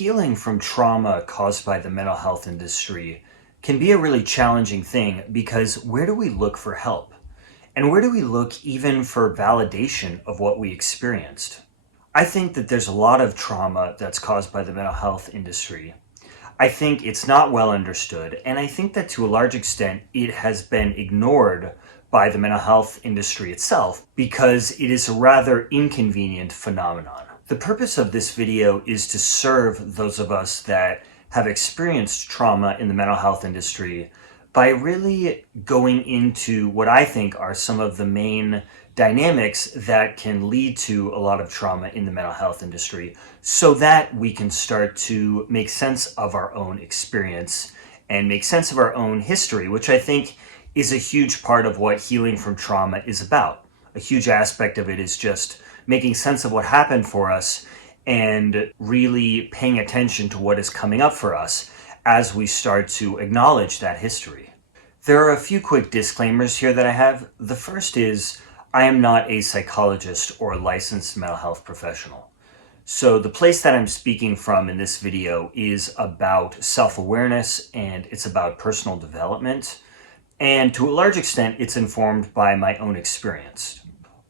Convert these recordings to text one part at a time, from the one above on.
Healing from trauma caused by the mental health industry can be a really challenging thing because where do we look for help? And where do we look even for validation of what we experienced? I think that there's a lot of trauma that's caused by the mental health industry. I think it's not well understood, and I think that to a large extent it has been ignored by the mental health industry itself because it is a rather inconvenient phenomenon. The purpose of this video is to serve those of us that have experienced trauma in the mental health industry by really going into what I think are some of the main dynamics that can lead to a lot of trauma in the mental health industry so that we can start to make sense of our own experience and make sense of our own history, which I think is a huge part of what healing from trauma is about. A huge aspect of it is just making sense of what happened for us and really paying attention to what is coming up for us as we start to acknowledge that history. There are a few quick disclaimers here that I have. The first is I am not a psychologist or a licensed mental health professional. So the place that I'm speaking from in this video is about self-awareness and it's about personal development. And to a large extent, it's informed by my own experience.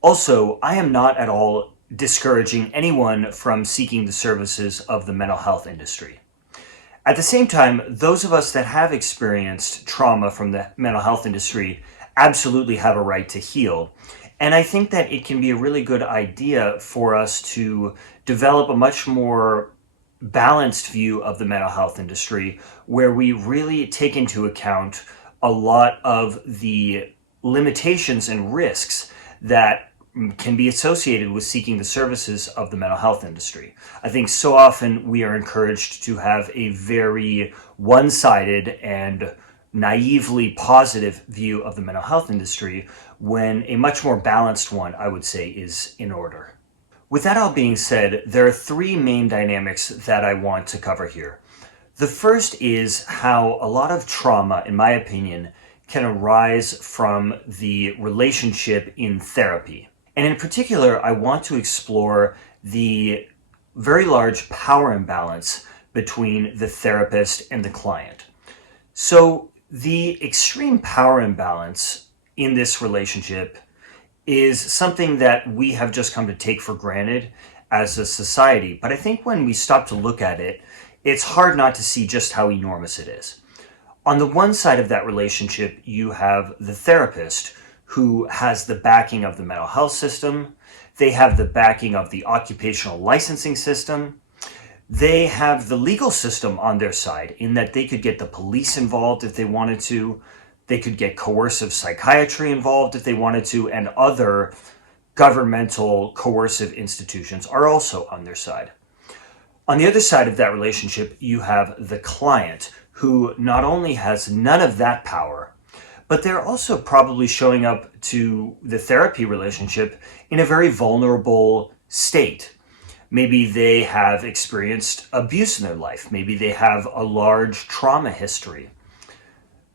Also, I am not at all discouraging anyone from seeking the services of the mental health industry. At the same time, those of us that have experienced trauma from the mental health industry absolutely have a right to heal. And I think that it can be a really good idea for us to develop a much more balanced view of the mental health industry where we really take into account a lot of the limitations and risks that can be associated with seeking the services of the mental health industry. I think so often we are encouraged to have a very one-sided and naively positive view of the mental health industry when a much more balanced one, I would say, is in order. With that all being said, there are three main dynamics that I want to cover here. The first is how a lot of trauma, in my opinion, can arise from the relationship in therapy. And in particular, I want to explore the very large power imbalance between the therapist and the client. So the extreme power imbalance in this relationship is something that we have just come to take for granted as a society. But I think when we stop to look at it, it's hard not to see just how enormous it is. On the one side of that relationship, you have the therapist who has the backing of the mental health system. They have the backing of the occupational licensing system. They have the legal system on their side in that they could get the police involved if they wanted to. They could get coercive psychiatry involved if they wanted to, and other governmental coercive institutions are also on their side. On the other side of that relationship, you have the client who not only has none of that power, but they're also probably showing up to the therapy relationship in a very vulnerable state. Maybe they have experienced abuse in their life. Maybe they have a large trauma history.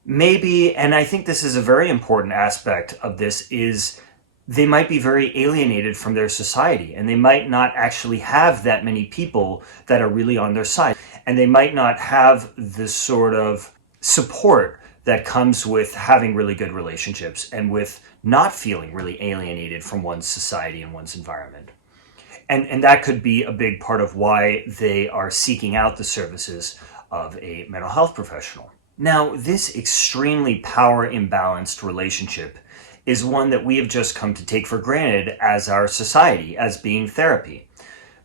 Maybe, and I think this is a very important aspect of this, is they might be very alienated from their society and they might not actually have that many people that are really on their side. And they might not have the sort of support that comes with having really good relationships and with not feeling really alienated from one's society and one's environment. And that could be a big part of why they are seeking out the services of a mental health professional. Now, this extremely power imbalanced relationship is one that we have just come to take for granted as our society, as being therapy.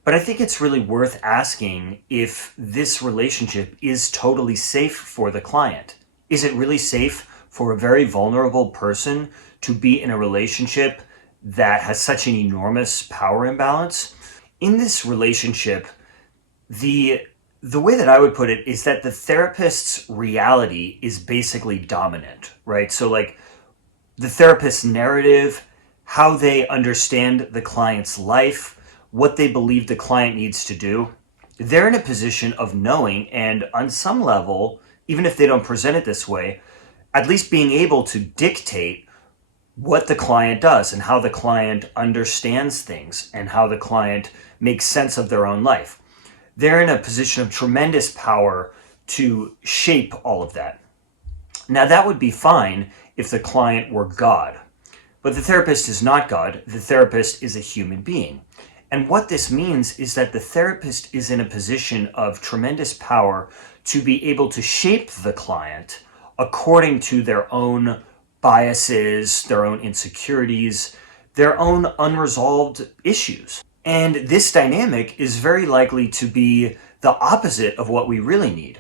But I think it's really worth asking if this relationship is totally safe for the client. Is it really safe for a very vulnerable person to be in a relationship that has such an enormous power imbalance? In this relationship, the way that I would put it is that the therapist's reality is basically dominant, right? So like the therapist's narrative, how they understand the client's life, what they believe the client needs to do, they're in a position of knowing, and on some level, even if they don't present it this way, at least being able to dictate what the client does and how the client understands things and how the client makes sense of their own life. they're in a position of tremendous power to shape all of that. Now, that would be fine if the client were God, but the therapist is not God. The therapist is a human being. And what this means is that the therapist is in a position of tremendous power to be able to shape the client according to their own biases, their own insecurities, their own unresolved issues. And this dynamic is very likely to be the opposite of what we really need.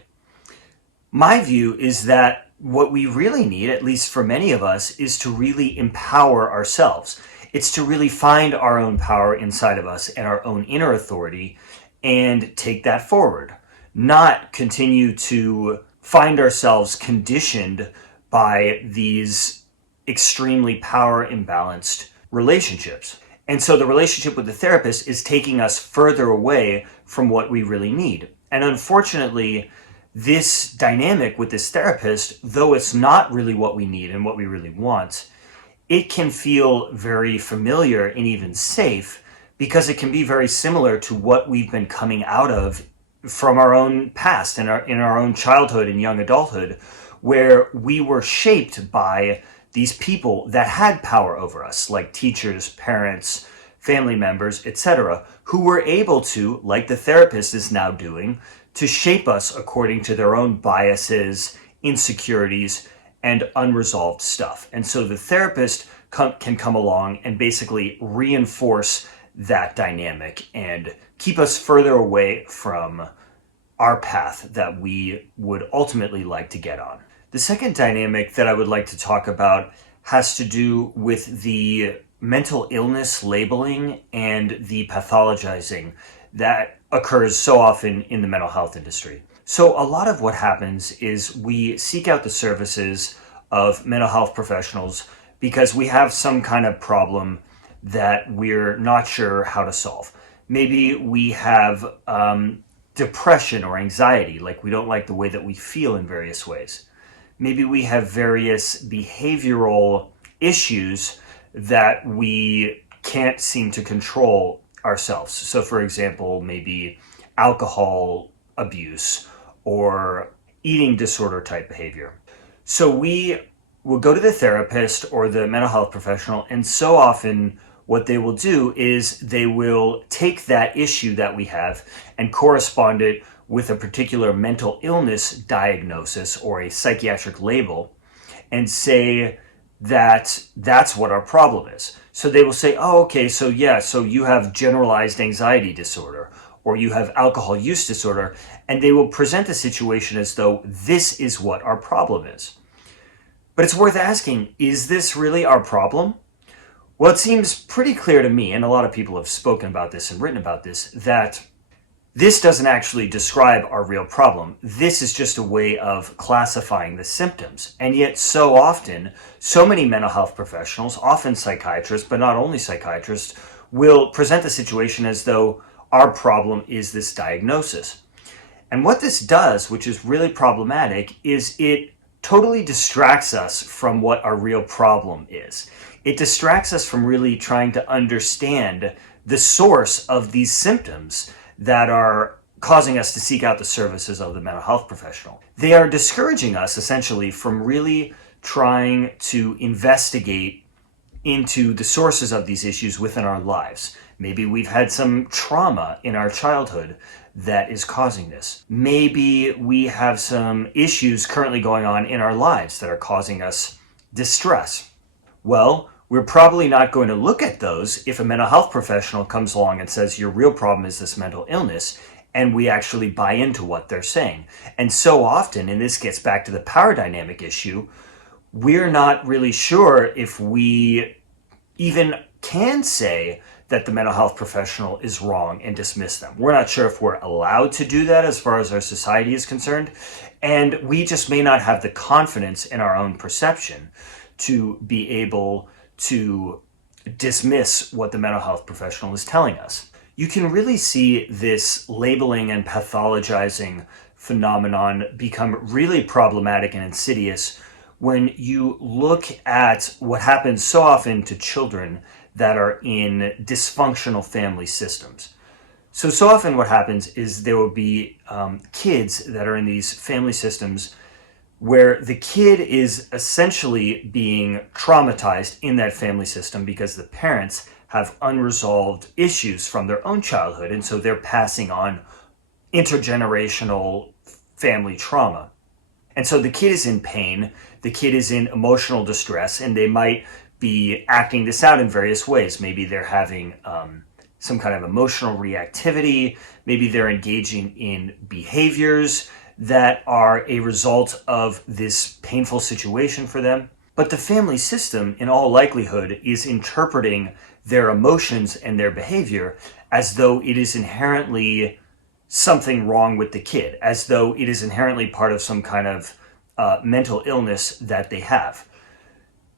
My view is that what we really need, at least for many of us, is to really empower ourselves. It's to really find our own power inside of us and our own inner authority and take that forward, not continue to find ourselves conditioned by these extremely power imbalanced relationships. And so the relationship with the therapist is taking us further away from what we really need. And unfortunately, this dynamic with this therapist, though it's not really what we need and what we really want, it can feel very familiar and even safe because it can be very similar to what we've been coming out of from our own past and in our own childhood and young adulthood, where we were shaped by these people that had power over us, like teachers, parents, family members, etc., who were able to, like the therapist is now doing, to shape us according to their own biases, insecurities, and unresolved stuff. And so the therapist can come along and basically reinforce that dynamic and keep us further away from our path that we would ultimately like to get on. The second dynamic that I would like to talk about has to do with the mental illness labeling and the pathologizing that occurs so often in the mental health industry. So a lot of what happens is we seek out the services of mental health professionals because we have some kind of problem that we're not sure how to solve. Maybe we have depression or anxiety, like we don't like the way that we feel in various ways. Maybe we have various behavioral issues that we can't seem to control ourselves. So for example, maybe alcohol abuse or eating disorder type behavior. So we will go to the therapist or the mental health professional, and so often what they will do is they will take that issue that we have and correspond it with a particular mental illness diagnosis or a psychiatric label and say that that's what our problem is. So they will say, oh, okay, so you have generalized anxiety disorder or you have alcohol use disorder, and they will present the situation as though this is what our problem is. But it's worth asking, is this really our problem? Well, it seems pretty clear to me, and a lot of people have spoken about this and written about this, that this doesn't actually describe our real problem. This is just a way of classifying the symptoms. And yet so often, so many mental health professionals, often psychiatrists, but not only psychiatrists, will present the situation as though our problem is this diagnosis. And what this does, which is really problematic, is it totally distracts us from what our real problem is. It distracts us from really trying to understand the source of these symptoms that are causing us to seek out the services of the mental health professional. They are discouraging us essentially from really trying to investigate into the sources of these issues within our lives. Maybe we've had some trauma in our childhood that is causing this. Maybe we have some issues currently going on in our lives that are causing us distress. Well, we're probably not going to look at those if a mental health professional comes along and says your real problem is this mental illness, and we actually buy into what they're saying. And so often, and this gets back to the power dynamic issue, we're not really sure if we even can say that the mental health professional is wrong and dismiss them. We're not sure if we're allowed to do that as far as our society is concerned, and we just may not have the confidence in our own perception to be able to dismiss what the mental health professional is telling us. You can really see this labeling and pathologizing phenomenon become really problematic and insidious when you look at what happens so often to children that are in dysfunctional family systems. So often what happens is there will be kids that are in these family systems where the kid is essentially being traumatized in that family system because the parents have unresolved issues from their own childhood, and so they're passing on intergenerational family trauma. And so the kid is in pain, the kid is in emotional distress, and they might be acting this out in various ways. Maybe they're having some kind of emotional reactivity, maybe they're engaging in behaviors that are a result of this painful situation for them. But the family system, in all likelihood, is interpreting their emotions and their behavior as though it is inherently something wrong with the kid, as though it is inherently part of some kind of mental illness that they have.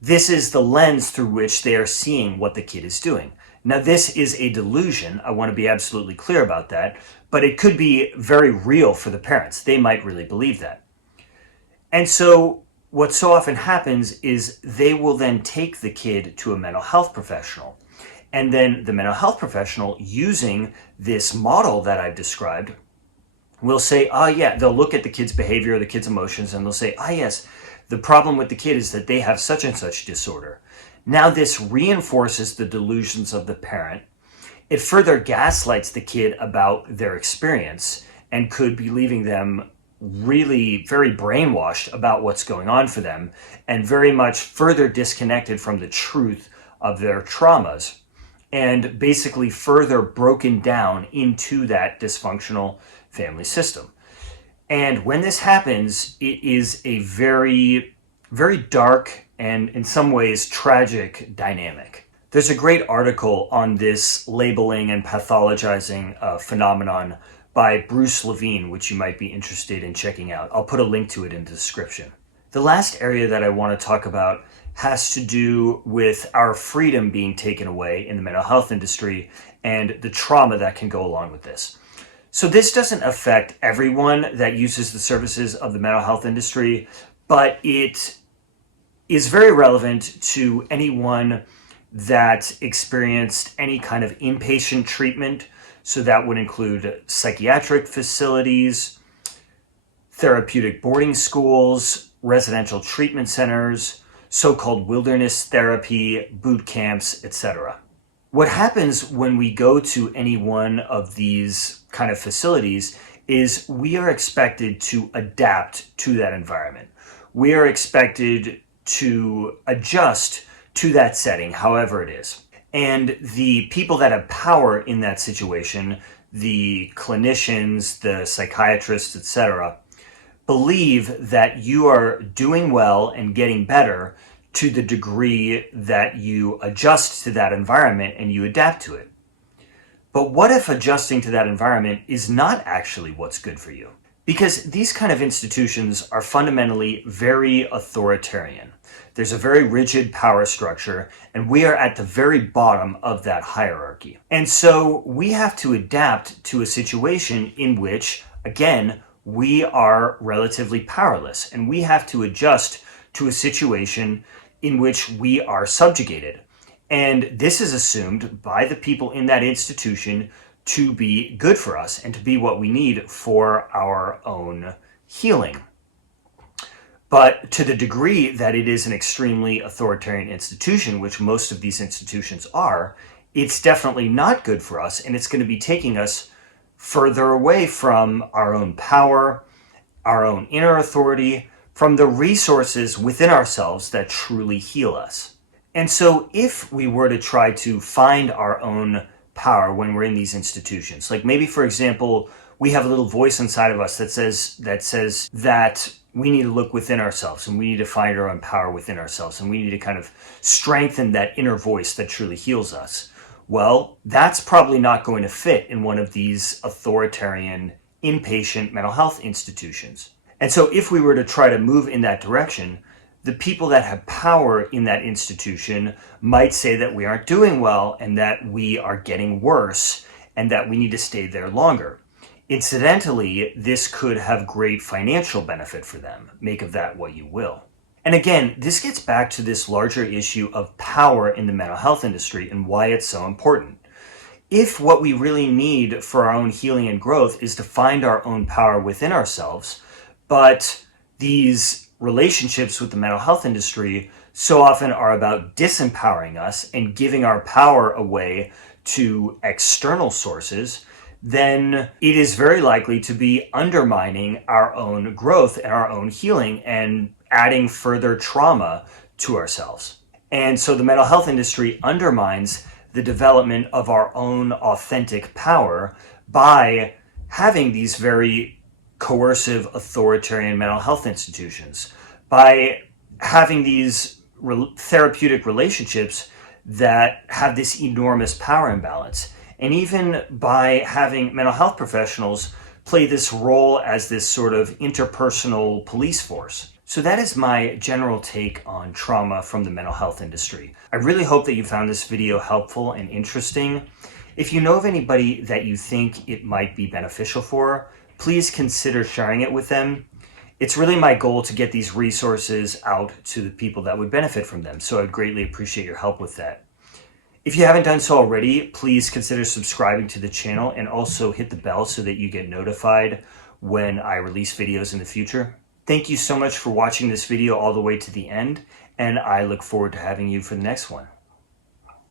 This is the lens through which they are seeing what the kid is doing. Now, this is a delusion. I want to be absolutely clear about that, but it could be very real for the parents. They might really believe that. And so what so often happens is they will then take the kid to a mental health professional. And then the mental health professional, using this model that I've described, will say, yeah, they'll look at the kid's behavior, the kid's emotions, and they'll say, yes, the problem with the kid is that they have such and such disorder. Now this reinforces the delusions of the parent. It further gaslights the kid about their experience and could be leaving them really very brainwashed about what's going on for them and very much further disconnected from the truth of their traumas and basically further broken down into that dysfunctional family system. And when this happens, it is a very, very dark and in some ways tragic dynamic. There's a great article on this labeling and pathologizing phenomenon by Bruce Levine, which you might be interested in checking out. I'll put a link to it in the description. The last area that I want to talk about has to do with our freedom being taken away in the mental health industry and the trauma that can go along with this. So this doesn't affect everyone that uses the services of the mental health industry, but it is very relevant to anyone that experienced any kind of inpatient treatment. So that would include psychiatric facilities, therapeutic boarding schools, residential treatment centers, so-called wilderness therapy, boot camps, etc. What happens when we go to any one of these kind of facilities is we are expected to adapt to that environment. We are expected to adjust to that setting, however it is. And the people that have power in that situation, the clinicians, the psychiatrists, etc., believe that you are doing well and getting better to the degree that you adjust to that environment and you adapt to it. But what if adjusting to that environment is not actually what's good for you? Because these kind of institutions are fundamentally very authoritarian. There's a very rigid power structure, and we are at the very bottom of that hierarchy. And so we have to adapt to a situation in which, again, we are relatively powerless, and we have to adjust to a situation in which we are subjugated. And this is assumed by the people in that institution to be good for us and to be what we need for our own healing. But to the degree that it is an extremely authoritarian institution, which most of these institutions are, it's definitely not good for us, and it's going to be taking us further away from our own power, our own inner authority, from the resources within ourselves that truly heal us. And so if we were to try to find our own power when we're in these institutions, like maybe, for example, we have a little voice inside of us that says that we need to look within ourselves and we need to find our own power within ourselves and we need to kind of strengthen that inner voice that truly heals us. Well, that's probably not going to fit in one of these authoritarian inpatient mental health institutions. And so if we were to try to move in that direction, the people that have power in that institution might say that we aren't doing well and that we are getting worse and that we need to stay there longer. Incidentally, this could have great financial benefit for them. Make of that what you will. And again, this gets back to this larger issue of power in the mental health industry and why it's so important. if what we really need for our own healing and growth is to find our own power within ourselves, but these relationships with the mental health industry so often are about disempowering us and giving our power away to external sources, then it is very likely to be undermining our own growth and our own healing and adding further trauma to ourselves. And so the mental health industry undermines the development of our own authentic power by having these very coercive, authoritarian mental health institutions, by having these therapeutic relationships that have this enormous power imbalance, and even by having mental health professionals play this role as this sort of interpersonal police force. So that is my general take on trauma from the mental health industry. I really hope that you found this video helpful and interesting. If you know of anybody that you think it might be beneficial for, please consider sharing it with them. It's really my goal to get these resources out to the people that would benefit from them, so I'd greatly appreciate your help with that. If you haven't done so already, please consider subscribing to the channel and also hit the bell so that you get notified when I release videos in the future. Thank you so much for watching this video all the way to the end, and I look forward to having you for the next one.